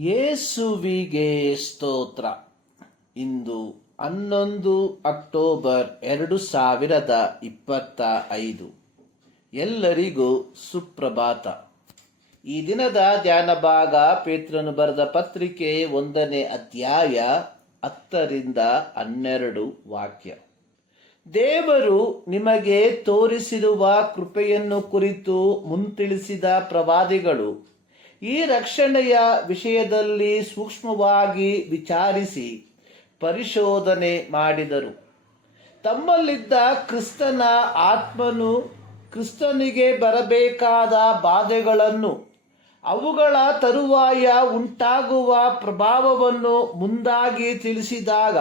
ಯೇಸುವಿಗೆ ಸ್ತೋತ್ರ. ಇಂದು ಹನ್ನೊಂದು ಅಕ್ಟೋಬರ್ ಎರಡು ಸಾವಿರದ ಇಪ್ಪತ್ತ ಐದು. ಎಲ್ಲರಿಗೂ ಸುಪ್ರಭಾತ. ಈ ದಿನದ ಧ್ಯಾನ ಭಾಗ ಪೇತ್ರನು ಬರೆದ ಪತ್ರಿಕೆ ಒಂದನೇ ಅಧ್ಯಾಯ ಹತ್ತರಿಂದ ಹನ್ನೆರಡು ವಾಕ್ಯ. ದೇವರು ನಿಮಗೆ ತೋರಿಸಿರುವ ಕೃಪೆಯನ್ನು ಕುರಿತು ಮುಂತಿಳಿಸಿದ ಪ್ರವಾದಿಗಳು ಈ ರಕ್ಷಣೆಯ ವಿಷಯದಲ್ಲಿ ಸೂಕ್ಷ್ಮವಾಗಿ ವಿಚಾರಿಸಿ ಪರಿಶೋಧನೆ ಮಾಡಿದರು. ತಮ್ಮಲ್ಲಿದ್ದ ಕ್ರಿಸ್ತನ ಆತ್ಮನು ಕ್ರಿಸ್ತನಿಗೆ ಬರಬೇಕಾದ ಬಾಧೆಗಳನ್ನು, ಅವುಗಳ ತರುವಾಯ ಉಂಟಾಗುವ ಪ್ರಭಾವವನ್ನು ಮುಂದಾಗಿ ತಿಳಿಸಿದಾಗ,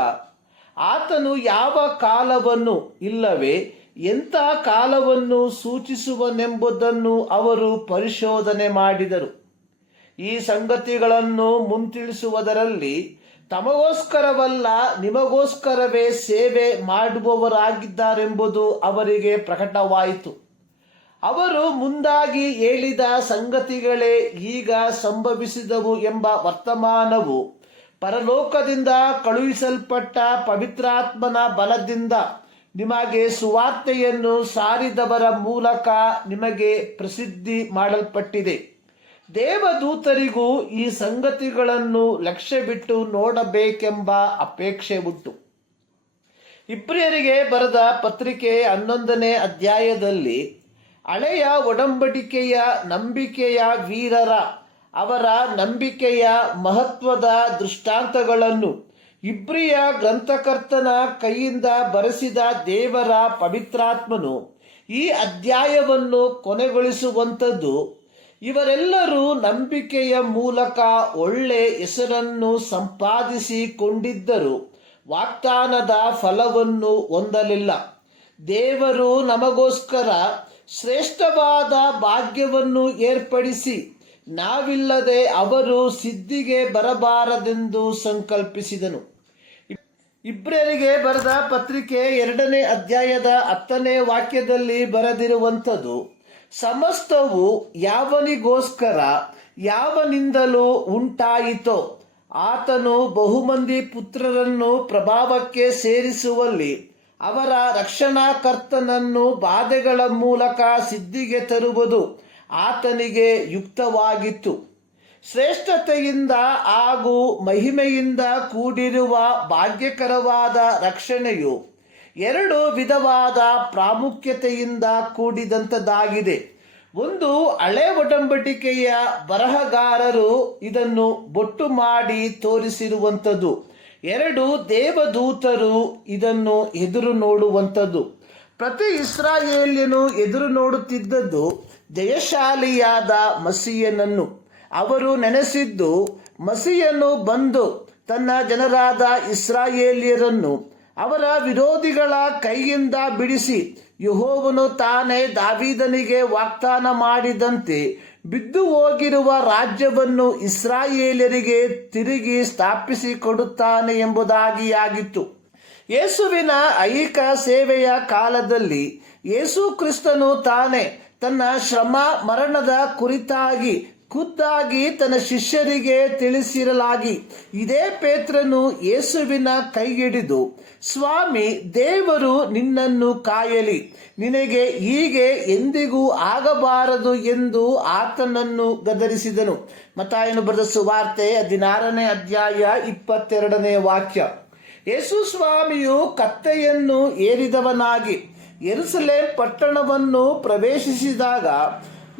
ಆತನು ಯಾವ ಕಾಲವನ್ನು ಇಲ್ಲವೇ ಎಂಥ ಕಾಲವನ್ನು ಸೂಚಿಸುವನೆಂಬುದನ್ನು ಅವರು ಪರಿಶೋಧನೆ ಮಾಡಿದರು. ಈ ಸಂಗತಿಗಳನ್ನು ಮುಂತಿಳಿಸುವುದರಲ್ಲಿ ತಮಗೋಸ್ಕರವಲ್ಲ, ನಿಮಗೋಸ್ಕರವೇ ಸೇವೆ ಮಾಡುವವರಾಗಿದ್ದಾರೆಂಬುದು ಅವರಿಗೆ ಪ್ರಕಟವಾಯಿತು. ಅವರು ಮುಂದಾಗಿ ಹೇಳಿದ ಸಂಗತಿಗಳೇ ಈಗ ಸಂಭವಿಸಿದವು ಎಂಬ ವರ್ತಮಾನವು ಪರಲೋಕದಿಂದ ಕಳುಹಿಸಲ್ಪಟ್ಟ ಪವಿತ್ರಾತ್ಮನ ಬಲದಿಂದ ನಿಮಗೆ ಸುವಾರ್ತೆಯನ್ನು ಸಾರಿದವರ ಮೂಲಕ ನಿಮಗೆ ಪ್ರಸಿದ್ಧಿ ಮಾಡಲ್ಪಟ್ಟಿದೆ. ದೇವದೂತರಿಗೂ ಈ ಸಂಗತಿಗಳನ್ನು ಲಕ್ಷ್ಯ ಬಿಟ್ಟು ನೋಡಬೇಕೆಂಬ ಅಪೇಕ್ಷೆ ಉಂಟು. ಇಬ್ರಿಯರಿಗೆ ಬರೆದ ಪತ್ರಿಕೆ ಹನ್ನೊಂದನೇ ಅಧ್ಯಾಯದಲ್ಲಿ, ಹಳೆಯ ಒಡಂಬಡಿಕೆಯ ನಂಬಿಕೆಯ ವೀರರ, ಅವರ ನಂಬಿಕೆಯ ಮಹತ್ವದ ದೃಷ್ಟಾಂತಗಳನ್ನು ಇಬ್ರಿಯ ಗ್ರಂಥಕರ್ತನ ಕೈಯಿಂದ ಬರೆಸಿದ ದೇವರ ಪವಿತ್ರಾತ್ಮನು ಈ ಅಧ್ಯಾಯವನ್ನು ಕೊನೆಗೊಳಿಸುವಂಥದ್ದು ಇವರೆಲ್ಲರೂ ನಂಬಿಕೆಯ ಮೂಲಕ ಒಳ್ಳೆ ಹೆಸರನ್ನು ಸಂಪಾದಿಸಿಕೊಂಡಿದ್ದರು. ವಾಗ್ದಾನದ ಫಲವನ್ನು ಹೊಂದಲಿಲ್ಲ. ದೇವರು ನಮಗೋಸ್ಕರ ಶ್ರೇಷ್ಠವಾದ ಭಾಗ್ಯವನ್ನು ಏರ್ಪಡಿಸಿ, ನಾವಿಲ್ಲದೆ ಅವರು ಸಿದ್ಧಿಗೆ ಬರಬಾರದೆಂದು ಸಂಕಲ್ಪಿಸಿದನು. ಇಬ್ರಿಯರಿಗೆ ಬರೆದ ಪತ್ರಿಕೆ ಎರಡನೇ ಅಧ್ಯಾಯದ ಹತ್ತನೇ ವಾಕ್ಯದಲ್ಲಿ ಬರೆದಿರುವಂಥದ್ದು ಸಮಸ್ತವು ಯಾವನಿಗೋಸ್ಕರ ಯಾವನಿಂದಲೂ ಉಂಟಾಯಿತೋ, ಆತನು ಬಹುಮಂದಿ ಪುತ್ರರನ್ನು ಪ್ರಭಾವಕ್ಕೆ ಸೇರಿಸುವಲ್ಲಿ ಅವರ ರಕ್ಷಣಾಕರ್ತನನ್ನು ಬಾಧೆಗಳ ಮೂಲಕ ಸಿದ್ಧಿಗೆ ತರುವುದು ಆತನಿಗೆ ಯುಕ್ತವಾಗಿತ್ತು. ಶ್ರೇಷ್ಠತೆಯಿಂದ ಹಾಗೂ ಮಹಿಮೆಯಿಂದ ಕೂಡಿರುವ ಭಾಗ್ಯಕರವಾದ ರಕ್ಷಣೆಯು ಎರಡು ವಿಧವಾದ ಪ್ರಾಮುಖ್ಯತೆಯಿಂದ ಕೂಡಿದಂಥದ್ದಾಗಿದೆ. ಒಂದು ಹಳೆ ಒಡಂಬಡಿಕೆಯ ಬರಹಗಾರರು ಇದನ್ನು ಬೊಟ್ಟು ಮಾಡಿ ತೋರಿಸಿರುವಂಥದ್ದು. ಎರಡು ದೇವದೂತರು ಇದನ್ನು ಎದುರು ನೋಡುವಂಥದ್ದು. ಪ್ರತಿ ಇಸ್ರಾಯೇಲ್ಯನು ಎದುರು ನೋಡುತ್ತಿದ್ದದ್ದು ಜಯಶಾಲಿಯಾದ ಮಸಿಯನನ್ನು. ಅವರು ನೆನೆಸಿದ್ದು ಮಸಿಯನ್ನು ಬಂದು ತನ್ನ ಜನರಾದ ಇಸ್ರಾಯೇಲಿಯರನ್ನು ಅವರ ವಿರೋಧಿಗಳ ಕೈಯಿಂದ ಬಿಡಿಸಿ ಯಹೋವನು ತಾನೇ ದಾವಿದನಿಗೆ ವಾಗ್ದಾನ ಮಾಡಿದಂತೆ ಬಿದ್ದು ಹೋಗಿರುವ ರಾಜ್ಯವನ್ನು ಇಸ್ರಾಯೇಲರಿಗೆ ತಿರುಗಿ ಸ್ಥಾಪಿಸಿಕೊಡುತ್ತಾನೆ ಎಂಬುದಾಗಿ ಆಗಿತ್ತು ಯೇಸುವಿನ ಐಕ ಸೇವೆಯ ಕಾಲದಲ್ಲಿ ಯೇಸು ಕ್ರಿಸ್ತನು ತಾನೇ ತನ್ನ ಶ್ರಮ ಮರಣದ ಕುರಿತಾಗಿ ಖುದ್ದಾಗಿ ತನ್ನ ಶಿಷ್ಯರಿಗೆ ತಿಳಿಸಿರಲಾಗಿ. ಇದೇ ಪೇತ್ರನು ಯೇಸುವಿನ ಕೈಗಿಡಿದು ಸ್ವಾಮಿ, ದೇವರು ನಿನ್ನನ್ನು ಕಾಯಲಿ. ನಿನಗೆ ಹೀಗೆ ಎಂದಿಗೂ ಆಗಬಾರದು ಎಂದು ಆತನನ್ನು ಗದರಿಸಿದನು. ಮತಾಯನು ಬರೆದ ಸುವಾರ್ತೆ ಹದಿನಾರನೇ ಅಧ್ಯಾಯ ಇಪ್ಪತ್ತೆರಡನೇ ವಾಕ್ಯ. ಯೇಸು ಸ್ವಾಮಿಯು ಕತ್ತೆಯನ್ನು ಏರಿದವನಾಗಿ. ಎರುಸಲೇಂ ಪಟ್ಟಣವನ್ನು ಪ್ರವೇಶಿಸಿದಾಗ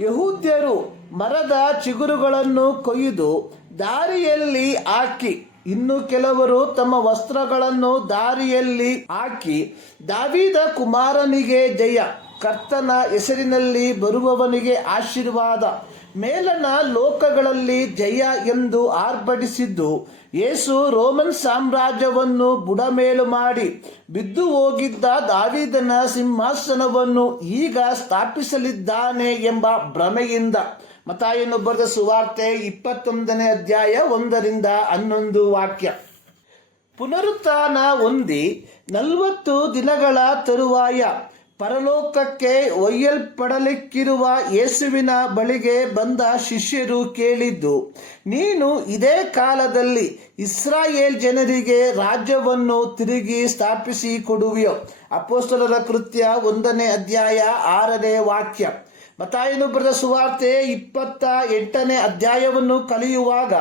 ಯಹೂದ್ಯರು ಮರದ ಚಿಗುರುಗಳನ್ನು ಕೊಯ್ದು ದಾರಿಯಲ್ಲಿ ಹಾಕಿ. ಇನ್ನು ಕೆಲವರು ತಮ್ಮ ವಸ್ತ್ರಗಳನ್ನು ದಾರಿಯಲ್ಲಿ ಹಾಕಿ. ದಾವಿದ ಕುಮಾರನಿಗೆ ಜಯ. ಕರ್ತನ ಹೆಸರಿನಲ್ಲಿ ಬರುವವನಿಗೆ ಆಶೀರ್ವಾದ. ಮೇಲನ ಲೋಕಗಳಲ್ಲಿ ಜಯ ಎಂದು ಆರ್ಭಟಿಸಿದ್ದು, ಯೇಸು ರೋಮನ್ ಸಾಮ್ರಾಜ್ಯವನ್ನು ಬುಡಮೇಲು ಮಾಡಿ ಬಿದ್ದು ಹೋಗಿದ್ದ ದಾವಿದನ ಸಿಂಹಾಸನವನ್ನು ಈಗ ಸ್ಥಾಪಿಸಲಿದ್ದಾನೆ ಎಂಬ ಭ್ರಮೆಯಿಂದ ಮತಾಯನ್ನು ಬರೆದ ಸುವಾರ್ತೆ ಇಪ್ಪತ್ತೊಂದನೇ ಅಧ್ಯಾಯ ಒಂದರಿಂದ ಹನ್ನೊಂದು ವಾಕ್ಯ. ಪುನರುತ್ಥಾನ ಹೊಂದಿ ನಲವತ್ತು ದಿನಗಳ ತರುವಾಯ ಪರಲೋಕಕ್ಕೆ ಒಯ್ಯಲ್ಪಡಲಿಕ್ಕಿರುವ ಯೇಸುವಿನ ಬಳಿಗೆ ಬಂದ ಶಿಷ್ಯರು ಕೇಳಿದ್ದು, ನೀನು ಇದೇ ಕಾಲದಲ್ಲಿ ಇಸ್ರಾಯೇಲ್ ಜನರಿಗೆ ರಾಜ್ಯವನ್ನು ತಿರುಗಿ ಸ್ಥಾಪಿಸಿ ಕೊಡುವಿಯೋ ಅಪೋಸ್ತಲರ ಕೃತ್ಯ ಒಂದನೇ ಅಧ್ಯಾಯ ಆರನೇ ವಾಕ್ಯ. ಮತಾಯನು ಬರೆದ ಸುವಾರ್ತೆ ಇಪ್ಪತ್ತ ಎಂಟನೇ ಅಧ್ಯಾಯವನ್ನು ಕಲಿಯುವಾಗ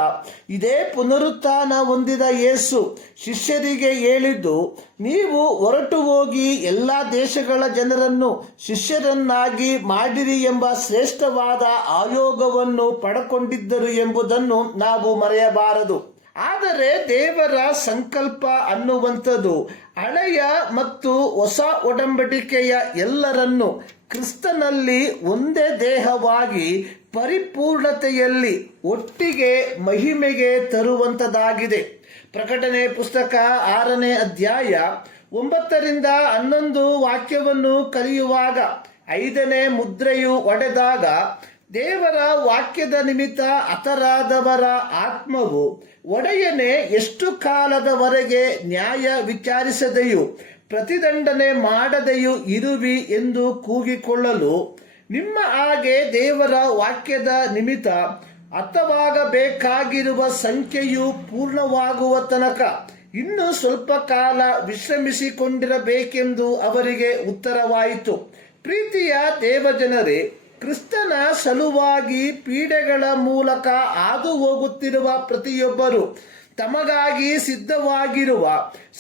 ಇದೇ ಪುನರುತ್ಥಾನ ಹೊಂದಿದ ಯೇಸು ಶಿಷ್ಯರಿಗೆ ಹೇಳಿದ್ದು, ನೀವು ಹೊರಟು ಹೋಗಿ ಎಲ್ಲ ದೇಶಗಳ ಜನರನ್ನು ಶಿಷ್ಯರನ್ನಾಗಿ ಮಾಡಿರಿ ಎಂಬ ಶ್ರೇಷ್ಠವಾದ ಆಯೋಗವನ್ನು ಪಡಕೊಂಡಿದ್ದರು ಎಂಬುದನ್ನು ನಾವು ಮರೆಯಬಾರದು. ಆದರೆ ದೇವರ ಸಂಕಲ್ಪ ಅನ್ನುವಂಥದ್ದು ಹಳೆಯ ಮತ್ತು ಹೊಸ ಒಡಂಬಡಿಕೆಯ ಎಲ್ಲರನ್ನು ಕ್ರಿಸ್ತನಲ್ಲಿ ಒಂದೇ ದೇಹವಾಗಿ ಪರಿಪೂರ್ಣತೆಯಲ್ಲಿ ಒಟ್ಟಿಗೆ ಮಹಿಮೆಗೆ ತರುವಂಥದ್ದಾಗಿದೆ ಪ್ರಕಟಣೆ ಪುಸ್ತಕ ಆರನೇ ಅಧ್ಯಾಯ ಒಂಬತ್ತರಿಂದ ಹನ್ನೊಂದು ವಾಕ್ಯವನ್ನು ಕಲಿಯುವಾಗ ಐದನೇ ಮುದ್ರೆಯು ಒಡೆದಾಗ ದೇವರ ವಾಕ್ಯದ ನಿಮಿತ್ತ ಅತರಾದವರ ಆತ್ಮವು ಒಡೆಯನೆ ಎಷ್ಟು ಕಾಲದವರೆಗೆ ನ್ಯಾಯ ವಿಚಾರಿಸದೆಯೂ ಪ್ರತಿದಂಡನೆ ಮಾಡದೆಯೂ ಇರುವಿ ಎಂದು ಕೂಗಿಕೊಳ್ಳಲು ನಿಮ್ಮ ಹಾಗೆ ದೇವರ ವಾಕ್ಯದ ನಿಮಿತ್ತ ಅರ್ಥವಾಗಬೇಕಾಗಿರುವ ಸಂಖ್ಯೆಯು ಪೂರ್ಣವಾಗುವ ತನಕ ಇನ್ನು ಸ್ವಲ್ಪ ಕಾಲ ವಿಶ್ರಮಿಸಿಕೊಂಡಿರಬೇಕೆಂದು ಅವರಿಗೆ ಉತ್ತರವಾಯಿತು. ಪ್ರೀತಿಯ ದೇವಜನರೇ, ಕ್ರಿಸ್ತನ ಸಲುವಾಗಿ ಪೀಡೆಗಳ ಮೂಲಕ ಹಾದು ಹೋಗುತ್ತಿರುವ ಪ್ರತಿಯೊಬ್ಬರು ತಮಗಾಗಿ ಸಿದ್ಧವಾಗಿರುವ,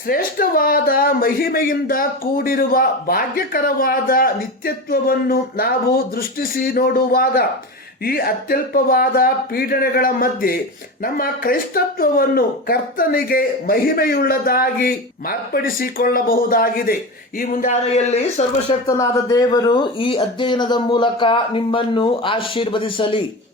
ಶ್ರೇಷ್ಠವಾದ ಮಹಿಮೆಯಿಂದ ಕೂಡಿರುವ, ಭಾಗ್ಯಕರವಾದ ನಿತ್ಯತ್ವವನ್ನು ನಾವು ದೃಷ್ಟಿಸಿ ನೋಡುವಾಗ, ಈ ಅತ್ಯಲ್ಪವಾದ ಪೀಡನೆಗಳ ಮಧ್ಯೆ ನಮ್ಮ ಕ್ರೈಸ್ತತ್ವವನ್ನು ಕರ್ತನಿಗೆ ಮಹಿಮೆಯುಳ್ಳದಾಗಿ ಮಾರ್ಪಡಿಸಿಕೊಳ್ಳಬಹುದಾಗಿದೆ. ಈ ಮುಂಜಾನೆಯಲ್ಲಿ ಸರ್ವಶಕ್ತನಾದ ದೇವರು ಈ ಅಧ್ಯಯನದ ಮೂಲಕ ನಿಮ್ಮನ್ನು ಆಶೀರ್ವದಿಸಲಿ.